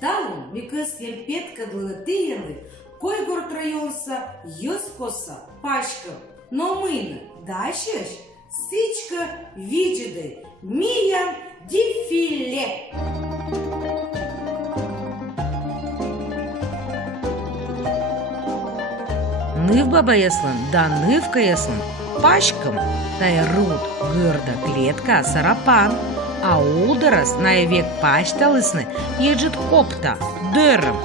Талун микыс елпетка длылытыйынлы койгорт районса ёскоса пашка. Но мына дашеш сычка виджиды мия дефиле. Ныв баба яслан, да нывка яслан, пашкам, тай руд гырда клетка сарапан, а ударас на век пашталысны ежит копта, дырым,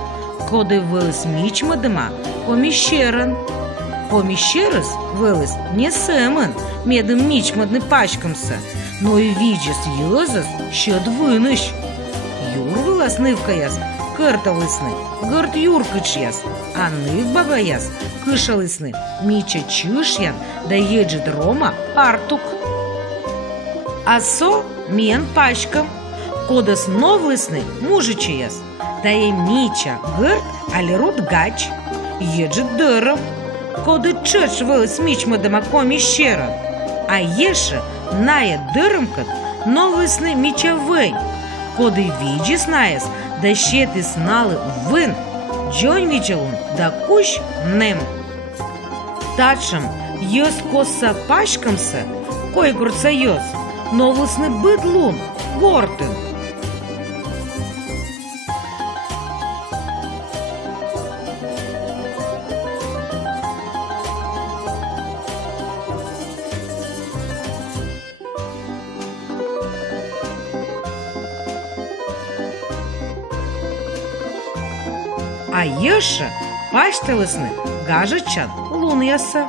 коды вылыз мичмадыма помещеран. Помещерас вылыз не сэмэн, медым мичмадны пашкамса, но и виджес ёзас щет выныш. Юр вылаз нывка яс, кырталысны, гырт юркыч яс, а ныв баба яс, кышалысны, мича чышьян, да еджит рома партук. Асо мен пашкам, кодас новлысны мужичи яс, да и мича гырт алирут гач, еджит дыром, коды чыч вылыз мичмадыма комищеран, а еше ная дырымкат новлысны мича вэнь, коды виджис наяс, да щеты сналы вын, джонь вичалун, да кущ нем. Тачам ёс коса пашкамса, кой гурца ёс, новлысны быдлун, гортын. А еше пашталысны гажычан лун яса.